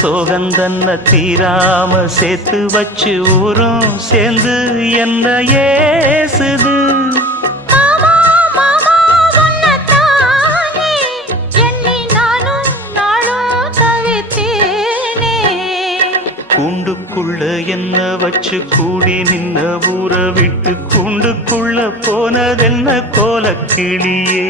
சோகந்தன்ன தீராம சேர்த்து வச்சு ஊரும் சேர்ந்து என்ன ஏசுது. கூண்டுக்குள்ள என்ன வச்சு கூடி நின்ன ஊற விட்டு கூண்டுக்குள்ள போனதென்ன கோலக்கிளியே.